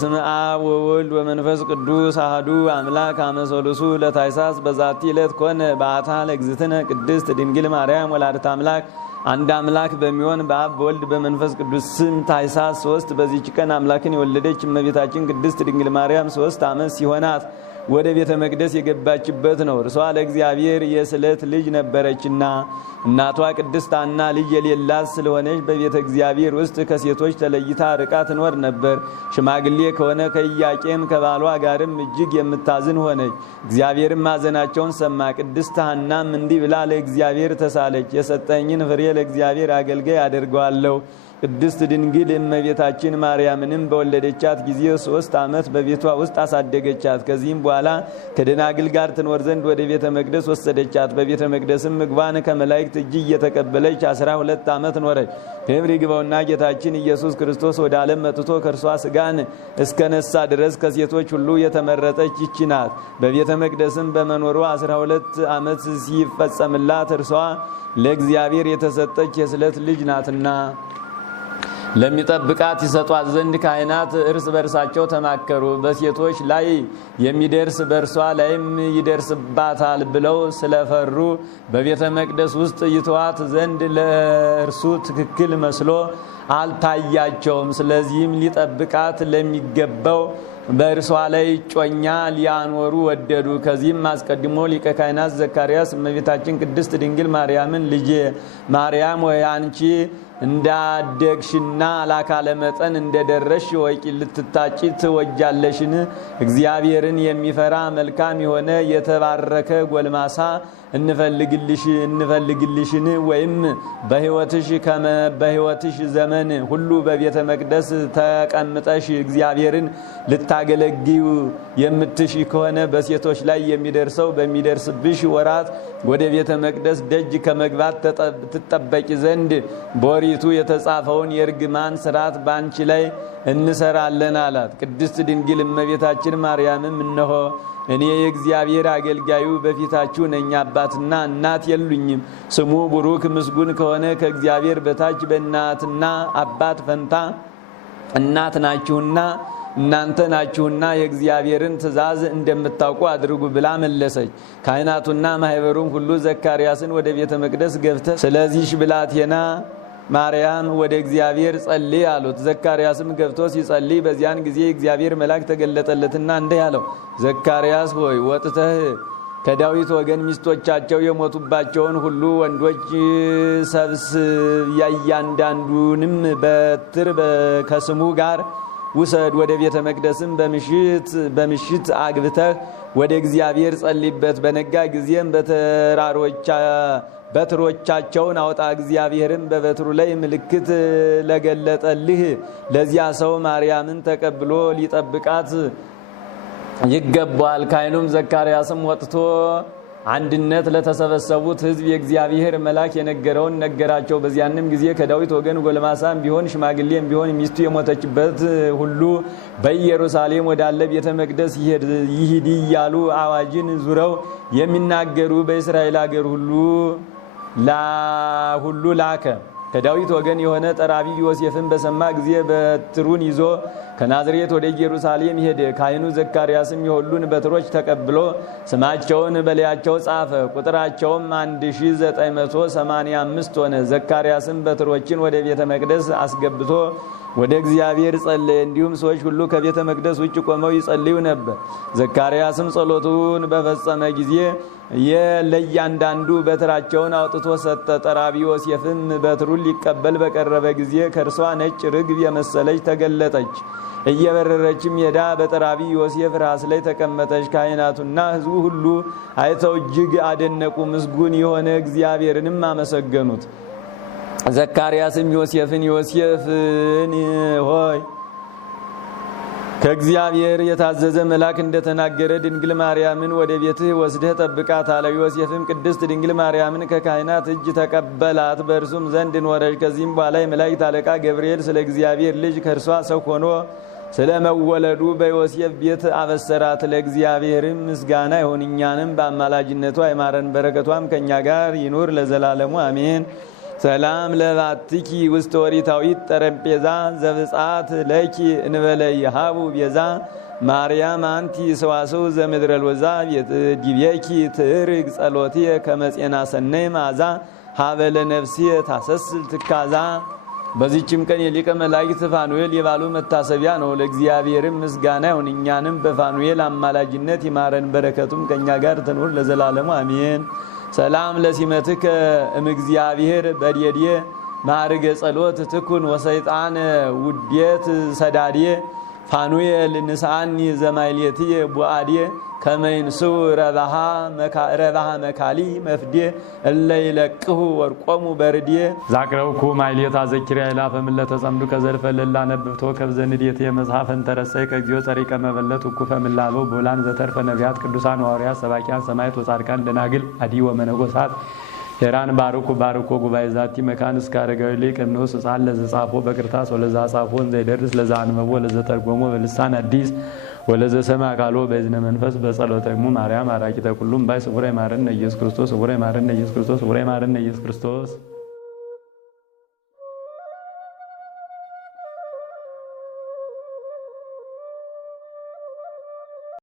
በስመ አብ ወወልድ ወመንፈስ ቅዱስ አሐዱ አምላክ አመ ሠሉሱ ለታኅሣሥ በዛቲ ዕለት ኮነ በዓታ ለእግዝእትነ ቅድስት ድንግል ማርያም ወላዲተ አምላክ። አንድ አምላክ በሚሆን በአብ በወልድ በመንፈስ ቅዱስ ስም ታኅሣሥ 3 በዚህች ቀን አምላክን የወለደች እመቤታችን ቅድስት ድንግል ማርያም 3 ዓመት ሲሆናት ወደ ቤተ መቅደስ የገባችበት ነው። እርሷ ለእግዚአብሔር የስዕለት ልጅ ነበረችና እናቷ ቅድስት ሐና ልጅ የሌላት ስለሆነች በቤተ እግዚአብሔር ውስጥ ከሴቶች ተለይታ ርቃ ትኖር ነበር። ሽማግሌ ከሆነ ከኢያቄም ከባሏ ጋርም እጅግ የምታዝን ሆነች። እግዚአብሔርም ማዘናቸውን ሰማ። ቅድስት ሐናም እንዲህ ብላ ለእግዚአብሔር ተሳለች። የሰጠኝን ፍሬ ለእግዚአብሔር አገልጋይ አደርገዋለሁ። ቅድስት ድንግል እመቤታችን ማርያምንም በወለደቻት ጊዜ 3 ዓመት በቤቷ ውስጥ አሳደገቻት። ከዚህም በኋላ ከደናግል ጋር ትኖር ዘንድ ወደ ቤተ መቅደስ ወሰደቻት። በቤተ መቅደስም ምግቧን ከመላእክት እጅ እየተቀበለች 12 ዓመት ኖረች። ክብር ይግባውና ጌታችን ኢየሱስ ክርስቶስ ወደ ዓለም መጥቶ ከእርሷ ሥጋን እስከነሳ ድረስ ከሴቶች ሁሉ የተመረጠች ይህች ናት። በቤተ መቅደስም በመኖሯ 12 ዓመት ሲፈጸምላት እርሷ ለእግዚአብሔር የተሰጠች የስዕለት ልጅ ናትና ለሚጠብቃት ይሰጧት ዘንድ ካህናት እርስ በርሳቸው ተማከሩ። በሴቶች ላይ የሚደርስ በእርሷ ላይም ይደርስባታል ብለው ስለፈሩ በቤተ መቅደስ ውስጥ ይተዋት ዘንድ ለእርሱ ትክክል መስሎ አልታያቸውም። ስለዚህም ሊጠብቃት ለሚገባው በእርሷ ላይ እጮኛ ሊያኖሩ ወደዱ። ከዚህም አስቀድሞ ሊቀ ካህናት ዘካርያስ እመቤታችን ቅድስት ድንግል ማርያምን ልጄ ማርያም ወይ አንቺ እንዳደግሽና ለአካለ መጠን እንደደረሽ ወቂ ልትታጪ ትወጃለሽን? እግዚአብሔርን የሚፈራ መልካም የሆነ የተባረከ ጎልማሳ እንፈልግልሽን? ወይም በሕይወትሽ ዘመን ሁሉ በቤተ መቅደስ ተቀምጠሽ እግዚአብሔርን ልታገለግዩ የምትሽ ከሆነ በሴቶች ላይ የሚደርሰው በሚደርስብሽ ወራት ወደ ቤተ መቅደስ ደጅ ከመግባት ትጠበቂ ዘንድ በኦሪቱ የተጻፈውን የርግማን ሥርዓት በአንቺ ላይ እንሰራለን አላት። ቅድስት ድንግል እመቤታችን ማርያምም እነሆ እኔ የእግዚአብሔር አገልጋዩ በፊታችሁ ነኝ። አባትና እናት የሉኝም። ስሙ ቡሩክ ምስጉን ከሆነ ከእግዚአብሔር በታች በእናትና አባት ፈንታ እናት ናችሁና እናንተ ናችሁና የእግዚአብሔርን ትእዛዝ እንደምታውቁ አድርጉ ብላ መለሰች። ካህናቱና ማኅበሩም ሁሉ ዘካርያስን ወደ ቤተ መቅደስ ገብተህ ስለዚህሽ ብላቴና ማርያም ወደ እግዚአብሔር ጸልይ አሉት። ዘካርያስም ገብቶ ሲጸልይ በዚያን ጊዜ እግዚአብሔር መልአክ ተገለጠለትና እንዲህ አለው፣ ዘካርያስ ሆይ ወጥተህ ከዳዊት ወገን ሚስቶቻቸው የሞቱባቸውን ሁሉ ወንዶች ሰብስብ፣ እያንዳንዱንም በትር ከስሙ ጋር ውሰድ። ወደ ቤተ መቅደስም በምሽት አግብተህ ወደ እግዚአብሔር ጸልይበት። በነጋ ጊዜም በትሮቻቸውን አውጣ። እግዚአብሔርም በበትሩ ላይ ምልክት ለገለጠልህ ለዚያ ሰው ማርያምን ተቀብሎ ሊጠብቃት ይገባል። ካህኑም ዘካርያስም ወጥቶ አንድነት ለተሰበሰቡት ሕዝብ የእግዚአብሔር መልአክ የነገረውን ነገራቸው። በዚያንም ጊዜ ከዳዊት ወገን ጎልማሳም ቢሆን ሽማግሌም ቢሆን ሚስቱ የሞተችበት ሁሉ በኢየሩሳሌም ወዳለ ቤተ መቅደስ ይሂድ እያሉ አዋጅን ዙረው የሚናገሩ በእስራኤል አገር ሁሉ ላከ። ከዳዊት ወገን የሆነ ጠራቢ ዮሴፍን በሰማ ጊዜ በትሩን ይዞ ከናዝሬት ወደ ኢየሩሳሌም ሄደ። ካህኑ ዘካርያስም የሁሉን በትሮች ተቀብሎ ስማቸውን በላያቸው ጻፈ። ቁጥራቸውም 1985 ሆነ። ዘካርያስም በትሮችን ወደ ቤተ መቅደስ አስገብቶ ወደ እግዚአብሔር ጸለየ። እንዲሁም ሰዎች ሁሉ ከቤተ መቅደስ ውጭ ቆመው ይጸልዩ ነበር። ዘካርያስም ጸሎቱን በፈጸመ ጊዜ ለእያንዳንዱ በትራቸውን አውጥቶ ሰጠ። ጠራቢ ዮሴፍም በትሩን ሊቀበል በቀረበ ጊዜ ከእርሷ ነጭ ርግብ የመሰለች ተገለጠች። እየበረረችም ሄዳ በጠራቢ ዮሴፍ ራስ ላይ ተቀመጠች። ካህናቱና ሕዝቡ ሁሉ አይተው እጅግ አደነቁ፣ ምስጉን የሆነ እግዚአብሔርንም አመሰገኑት። ዘካርያስም ዮሴፍን ሆይ ከእግዚአብሔር የታዘዘ መልአክ እንደተናገረ ድንግል ማርያምን ወደ ቤትህ ወስደህ ጠብቃት አለው። ዮሴፍም ቅድስት ድንግል ማርያምን ከካህናት እጅ ተቀበላት፣ በእርሱም ዘንድ ኖረች። ከዚህም በኋላ የመላእክት አለቃ ገብርኤል ስለ እግዚአብሔር ልጅ ከእርሷ ሰው ሆኖ ስለ መወለዱ በዮሴፍ ቤት አበሰራት። ለእግዚአብሔርም ምስጋና ይሁን፣ እኛንም በአማላጅነቷ አይማረን፣ በረከቷም ከእኛ ጋር ይኑር ለዘላለሙ አሜን። ሰላም ለባትኪ ውስተ ኦሪታዊት ጠረጴዛ ዘብጻት ለኪ እንበለ ይሃቡ ቤዛ ማርያም አንቲ ሰዋሰው ዘምድረ ሎዛ ዲቤኪ ትርግ ጸሎትየ ከመጼና ሰነይ ማዛ ሀበለ ነፍስየ ታሰስል ትካዛ። በዚህችም ቀን የሊቀ መላእክት ፋኑኤል የባሉ መታሰቢያ ነው። ለእግዚአብሔርም ምስጋና ይሁን። እኛንም በፋኑኤል አማላጅነት ይማረን፣ በረከቱም ከእኛ ጋር ትኑር ለዘላለሙ አሜን። ሰላም ለሲመትከ እምእግዚአብሔር በዲዴ ማዕርገ ጸሎት ትኩን ወሰይጣን ውዴት ሰዳዴ ፋኑኤል ንስአኒ ዘማይሌትየ ቡአዴ ከመይንሱ ረባሃ መካሊ መፍዴ እለይለቅሁ ወርቆሙ በርዴ ዛቅረውኩ ማይሌታ ዘኪርያ ይላፈ ምለተ ጸምዱ ከዘልፈ ለላ ነብብቶ ከብዘንዴት የመጽሐፈን ተረሳይ ከግዚኦ ጸሪቀ መበለት ኩፈ ምላበው ቦላን ዘተርፈ ነቢያት ቅዱሳን ሐዋርያት ሰባኪያን ሰማዕታት ወጻድቃን ደናግል አዲ ወመነኮሳት ሄራን ባርኩ ጉባኤ ዛቲ መካን እስከ አረጋዊ ሊቅ ንዑስ ሕፃን ለዘጻፎ በክርታስ ወለዛ ጻፎን ዘይደርስ ለዛ አንበቦ ለዘተርጎሞ በልሳን አዲስ ወለዘ ሰማ ቃሎ በእዝነ መንፈስ በጸሎተሙ ማርያም አራቂተ ኩሉም ባይ ስውረ ማረነ ኢየሱስ ክርስቶስ ስውረ ማረነ ኢየሱስ ክርስቶስ ስውረ ማረነ ኢየሱስ ክርስቶስ